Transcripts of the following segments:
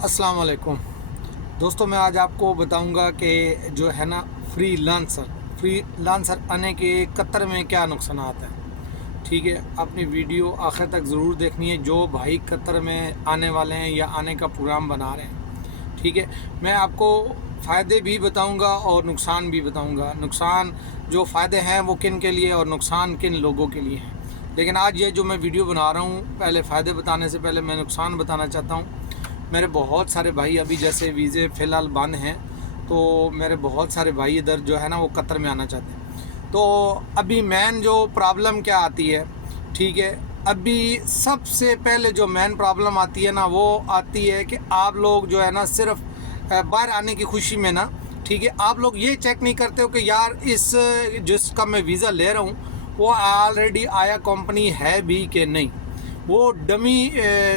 अस्सलाम वालेकुम दोस्तों, मैं आज आपको बताऊंगा कि जो है ना फ्रीलांसर आने के कतर में क्या नुकसान हैं। ठीक है, अपनी वीडियो आखिर तक ज़रूर देखनी है जो भाई कतर में आने वाले हैं या आने का प्रोग्राम बना रहे हैं। ठीक है, मैं आपको फ़ायदे भी बताऊंगा और नुकसान भी बताऊंगा। नुकसान जो फ़ायदे हैं वो किन के लिए और नुकसान किन लोगों के लिए हैं। लेकिन आज ये जो मैं वीडियो बना रहा हूँ, पहले फ़ायदे बताने से पहले मैं नुकसान बताना चाहता हूँ। मेरे बहुत सारे भाई अभी जैसे वीज़े फ़िलहाल बंद हैं, तो मेरे बहुत सारे भाई इधर जो है ना वो कतर में आना चाहते हैं। तो अभी मेन जो प्रॉब्लम क्या आती है, ठीक है, अभी सबसे पहले जो मेन प्रॉब्लम आती है ना वो आती है कि आप लोग जो है ना सिर्फ बाहर आने की खुशी में ना, ठीक है, आप लोग ये चेक नहीं करते हो कि यार इस जिसका मैं वीज़ा ले रहा हूँ वो ऑलरेडी आया कंपनी है भी कि नहीं, वो डमी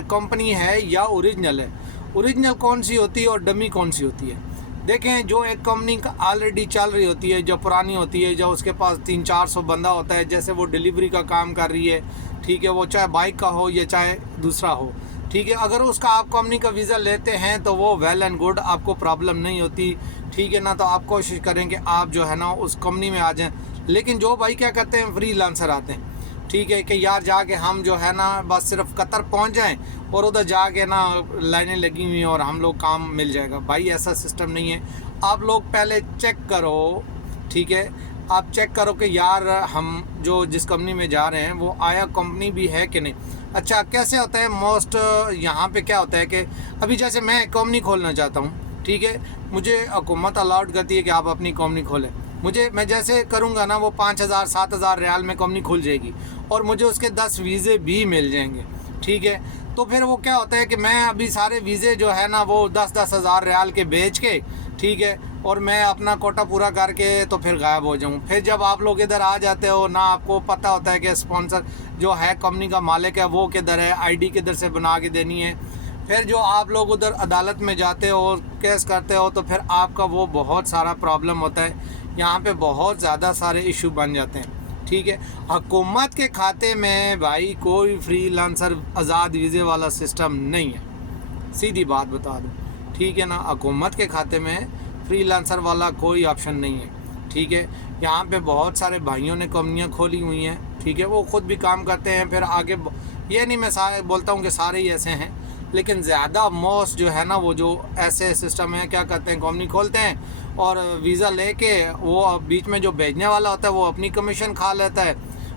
कंपनी है या ओरिजिनल है। ओरिजिनल कौन सी होती है और डमी कौन सी होती है। देखें, जो एक कंपनी का ऑलरेडी चल रही होती है, जो पुरानी होती है, जो उसके पास 300-400 बंदा होता है, जैसे वो डिलीवरी का काम कर रही है, ठीक है, वो चाहे बाइक का हो या चाहे दूसरा हो, ठीक है, अगर उसका आप कंपनी का वीज़ा लेते हैं तो वो वेल एंड गुड, आपको प्रॉब्लम नहीं होती। ठीक है ना, तो आप कोशिश करें कि आप जो है ना उस कंपनी में आ जाएं। लेकिन जो भाई क्या करते हैं, फ्रीलांसर आते हैं, ठीक है, कि यार जाके हम जो है ना बस सिर्फ कतर पहुंच जाएं और उधर जाके ना लाइनें लगी हुई हैं और हम लोग काम मिल जाएगा। भाई ऐसा सिस्टम नहीं है। आप लोग पहले चेक करो, ठीक है, आप चेक करो कि यार हम जो जिस कंपनी में जा रहे हैं वो आया कंपनी भी है कि नहीं। अच्छा, कैसे होता है मोस्ट यहाँ पे क्या होता है कि अभी जैसे मैं कंपनी खोलना चाहता हूँ, ठीक है, मुझे हुकूमत अलाउड करती है कि आप अपनी कंपनी खोलें। मैं जैसे करूँगा ना वो 5,000-7,000 रियाल में कंपनी खुल जाएगी और मुझे उसके 10 वीज़े भी मिल जाएंगे। ठीक है, तो फिर वो क्या होता है कि मैं अभी सारे वीज़े जो है ना वो 10-10 हज़ार रियाल के बेच के, ठीक है, और मैं अपना कोटा पूरा करके तो फिर गायब हो जाऊँ। फिर जब आप लोग इधर आ जाते हो ना, आपको पता होता है कि स्पॉन्सर जो है कंपनी का मालिक है वो किधर है, आईडी किधर से बना के देनी है। फिर जो आप लोग उधर अदालत में जाते हो और केस करते हो तो फिर आपका वो बहुत सारा प्रॉब्लम होता है। यहाँ पे बहुत ज़्यादा सारे इशू बन जाते हैं। ठीक है, हुकूमत के खाते में भाई कोई फ्रीलांसर आज़ाद वीज़े वाला सिस्टम नहीं है, सीधी बात बता दूँ। ठीक है ना, हुकूमत के खाते में फ्रीलांसर वाला कोई ऑप्शन नहीं है। ठीक है, यहाँ पे बहुत सारे भाइयों ने कंपनियाँ खोली हुई हैं, ठीक है, वो ख़ुद भी काम करते हैं। फिर आगे ये नहीं मैं सारे बोलता हूँ कि सारे ही ऐसे हैं, लेकिन ज़्यादा मोस्ट जो है ना वो जो ऐसे सिस्टम है, क्या करते हैं, कंपनी खोलते हैं और वीज़ा लेके वो बीच में जो भेजने वाला होता है वो अपनी कमीशन खा लेता है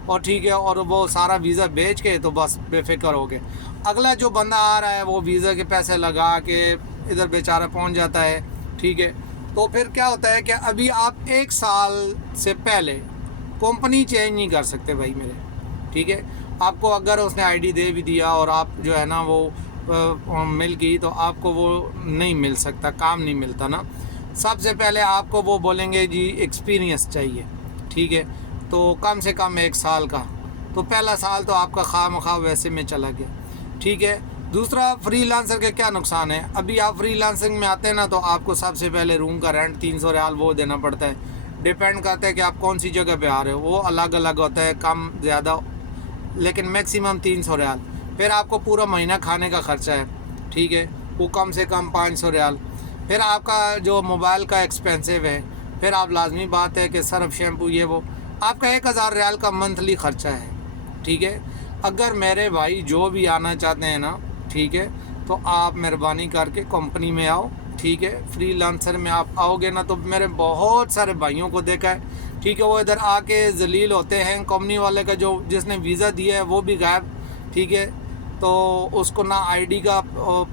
और ठीक है, और वो सारा वीज़ा बेच के तो बस बेफिक्र हो गए। अगला जो बंदा आ रहा है वो वीज़ा के पैसे लगा के इधर बेचारा पहुंच जाता है। ठीक है, तो फिर क्या होता है कि अभी आप 1 साल से पहले कंपनी चेंज नहीं कर सकते भाई मेरे। ठीक है, आपको अगर उसने आईडी दे भी दिया और आप जो है ना वो मिल गई तो आपको वो नहीं मिल सकता, काम नहीं मिलता ना। सबसे पहले आपको वो बोलेंगे जी एक्सपीरियंस चाहिए। ठीक है, तो कम से कम 1 साल का, तो पहला साल तो आपका खामखा वैसे में चला गया। ठीक है, दूसरा फ्रीलांसर के क्या नुकसान है। अभी आप फ्रीलांसिंग में आते हैं ना तो आपको सबसे पहले रूम का रेंट 300 रियाल वो देना पड़ता है। डिपेंड करता है कि आप कौन सी जगह पे आ रहे हो, वो अलग अलग होता है, कम ज़्यादा, लेकिन मैक्सिमम 300 रियाल। फिर आपको पूरा महीना खाने का ख़र्चा है, ठीक है, वो कम से कम 500 रियाल। फिर आपका जो मोबाइल का एक्सपेंसिव है, फिर आप लाजमी बात है कि सर्फ शैम्पू ये वो, आपका 1,000 रियाल का मंथली ख़र्चा है। ठीक है, अगर मेरे भाई जो भी आना चाहते हैं ना, ठीक है, तो आप मेहरबानी करके कंपनी में आओ। ठीक है, फ्रीलांसर में आप आओगे ना तो मेरे बहुत सारे भाइयों को देखा है, ठीक है, वो इधर आके जलील होते हैं। कंपनी वाले का जो जिसने वीज़ा दिया है वो भी गायब। ठीक है, तो उसको ना आईडी का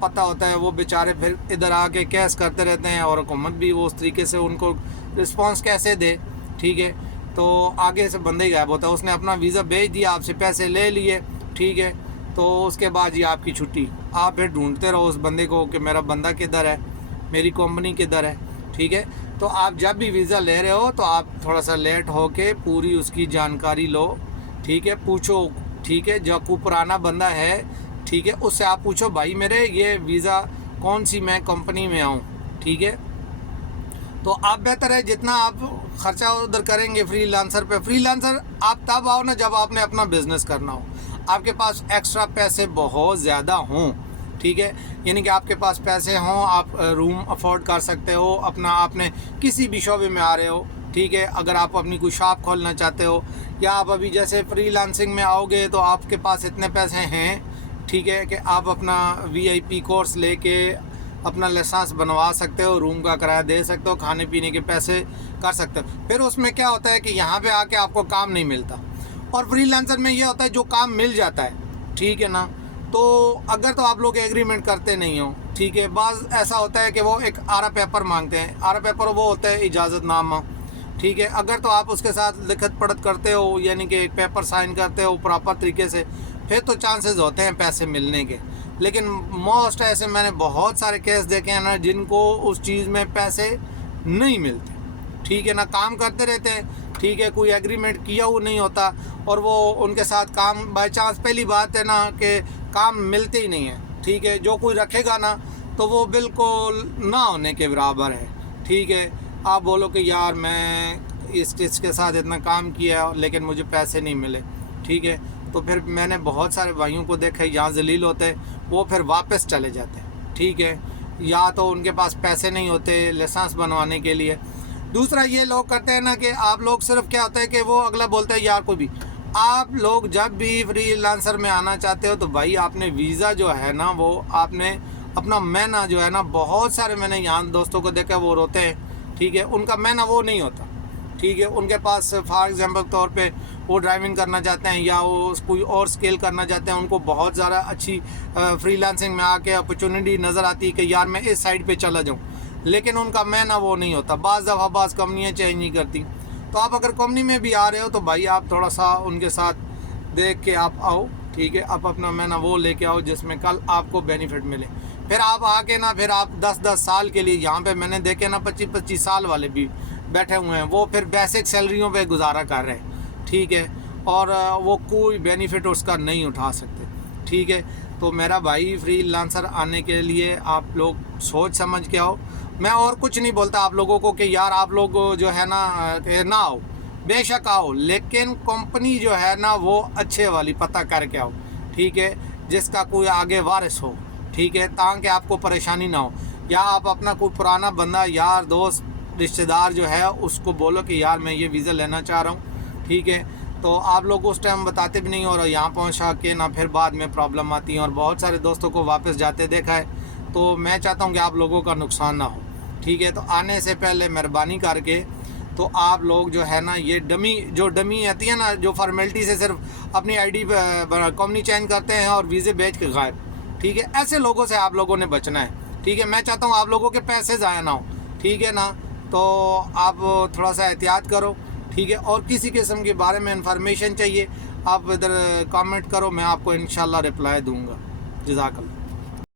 पता होता है, वो बेचारे फिर इधर आके केस करते रहते हैं और हुकूमत भी वो उस तरीके से उनको रिस्पांस कैसे दे। ठीक है, तो आगे से बंदा ही गायब होता है। उसने अपना वीज़ा भेज दिया, आपसे पैसे ले लिए, ठीक है, तो उसके बाद ये आपकी छुट्टी। आप फिर ढूंढते रहो उस बंदे को कि मेरा बंदा किधर है, मेरी कंपनी किधर है। ठीक है, तो आप जब भी वीज़ा ले रहे हो तो आप थोड़ा सा लेट होके पूरी उसकी जानकारी लो। ठीक है, पूछो, ठीक है, जो कोई पुराना बंदा है, ठीक है, उससे आप पूछो भाई मेरे ये वीज़ा कौन सी मैं कंपनी में आऊँ। ठीक है, तो आप बेहतर है जितना आप ख़र्चा उधर करेंगे फ्रीलांसर पे। फ्रीलांसर आप तब आओ ना जब आपने अपना बिज़नेस करना हो, आपके पास एक्स्ट्रा पैसे बहुत ज़्यादा हों। ٹھیک ہے، یعنی کہ آپ کے پاس پیسے ہوں، آپ روم افورڈ کر سکتے ہو، اپنا آپ نے کسی بھی شعبے میں آ رہے ہو، ٹھیک ہے، اگر آپ اپنی کوئی شاپ کھولنا چاہتے ہو، یا آپ ابھی جیسے فری لانسنگ میں آؤ گے تو آپ کے پاس اتنے پیسے ہیں، ٹھیک ہے، کہ آپ اپنا VIP کورس لے کے اپنا لائسنس بنوا سکتے ہو، روم کا کرایہ دے سکتے ہو، کھانے پینے کے پیسے کر سکتے ہو۔ پھر اس میں کیا ہوتا ہے کہ یہاں پہ آ کے آپ کو کام نہیں ملتا، اور فری لانسر میں یہ ہوتا ہے جو کام مل جاتا ہے، ٹھیک ہے نا، تو اگر تو آپ لوگ ایگریمنٹ کرتے نہیں ہو، ٹھیک ہے، بعض ایسا ہوتا ہے کہ وہ ایک آرا پیپر مانگتے ہیں، آرا پیپر وہ ہوتا ہے اجازت نامہ، ٹھیک ہے، اگر تو آپ اس کے ساتھ لکھت پڑھت کرتے ہو، یعنی کہ ایک پیپر سائن کرتے ہو پراپر طریقے سے، پھر تو چانسز ہوتے ہیں پیسے ملنے کے۔ لیکن موسٹ ایسے میں نے بہت سارے کیس دیکھے ہیں نا جن کو اس چیز میں پیسے نہیں ملتے، ٹھیک ہے نا، کام کرتے رہتے ہیں، ٹھیک ہے، کوئی ایگریمنٹ کیا ہوا نہیں ہوتا، اور وہ ان کے ساتھ کام بائی چانس، پہلی بات ہے نا کہ کام ملتے ہی نہیں ہیں، ٹھیک ہے، جو کوئی رکھے گا نا تو وہ بالکل نہ ہونے کے برابر ہے، ٹھیک ہے۔ آپ بولو کہ یار میں اس کے ساتھ اتنا کام کیا لیکن مجھے پیسے نہیں ملے، ٹھیک ہے، تو پھر میں نے بہت سارے بھائیوں کو دیکھا یہاں ذلیل ہوتے ہیں، وہ پھر واپس چلے جاتے ہیں، ٹھیک ہے، یا تو ان کے پاس پیسے نہیں ہوتے لائسنس بنوانے کے لیے۔ دوسرا یہ لوگ کرتے ہیں نا کہ آپ لوگ صرف کیا ہوتا ہے کہ وہ اگلا بولتے ہیں یار کو بھی، آپ لوگ جب بھی فری لانسر میں آنا چاہتے ہو تو بھائی آپ نے ویزا جو ہے نا وہ آپ نے اپنا مہینہ جو ہے نا، بہت سارے میں نے یہاں دوستوں کو دیکھا وہ روتے ہیں، ٹھیک ہے، ان کا مہینہ وہ نہیں ہوتا، ٹھیک ہے، ان کے پاس فار ایگزامپل طور پہ وہ ڈرائیونگ کرنا چاہتے ہیں یا وہ کوئی اور اسکل کرنا چاہتے ہیں، ان کو بہت زیادہ اچھی فری لانسنگ میں آ کے اپرچونیٹی نظر آتی ہے کہ یار میں اس سائڈ پہ چلا جاؤں، لیکن ان کا مہینہ وہ نہیں ہوتا، بعض دفعہ بعض کمپنیاں چینج نہیں کرتی۔ تو آپ اگر کمپنی میں بھی آ رہے ہو تو بھائی آپ تھوڑا سا ان کے ساتھ دیکھ کے آپ آؤ، ٹھیک ہے، آپ اپنا مہینہ وہ لے کے آؤ جس میں کل آپ کو بینیفٹ ملے۔ پھر آپ آ کے نا پھر آپ 10 سال کے لیے، یہاں پہ میں نے دیکھے نا 25 سال والے بھی بیٹھے ہوئے ہیں، وہ پھر بیسک سیلریوں پہ گزارا کر رہے ہیں، ٹھیک ہے، اور وہ کوئی بینیفٹ اس کا نہیں اٹھا سکتے، ٹھیک ہے۔ تو میرا بھائی فری لانسر آنے کے لیے آپ لوگ سوچ سمجھ کے آؤ۔ میں اور کچھ نہیں بولتا آپ لوگوں کو کہ یار آپ لوگ جو ہے نا نہ آؤ، بے شک آؤ، لیکن کمپنی جو ہے نا وہ اچھے والی پتہ کر کے آؤ، ٹھیک ہے، جس کا کوئی آگے وارث ہو، ٹھیک ہے، تاکہ آپ کو پریشانی نہ ہو، یا آپ اپنا کوئی پرانا بندہ یار دوست رشتہ دار جو ہے اس کو بولو کہ یار میں یہ ویزا لینا چاہ رہا ہوں، ٹھیک ہے، تو آپ لوگ اس ٹائم بتاتے بھی نہیں، اور یہاں پہنچا کے نہ پھر بعد میں پرابلم آتی ہیں، اور بہت سارے دوستوں کو واپس جاتے دیکھا ہے۔ تو میں چاہتا ہوں کہ آپ لوگوں کا نقصان نہ ہو، ٹھیک ہے، تو آنے سے پہلے مہربانی کر کے تو آپ لوگ جو ہے نا یہ ڈمی آتی ہے نا جو فارمیلٹی سے صرف اپنی ID کمپنی چینج کرتے ہیں اور ویزے بیچ کے غائب، ٹھیک ہے، ایسے لوگوں سے آپ لوگوں نے بچنا ہے، ٹھیک ہے۔ میں چاہتا ہوں آپ لوگوں کے پیسے ضائع نہ ہو، ٹھیک ہے نا، تو آپ تھوڑا سا احتیاط کرو، ٹھیک ہے، اور کسی قسم کے بارے میں انفارمیشن چاہیے آپ ادھر کامنٹ کرو، میں آپ کو انشاءاللہ رپلائی دوں گا۔ جزاک اللہ۔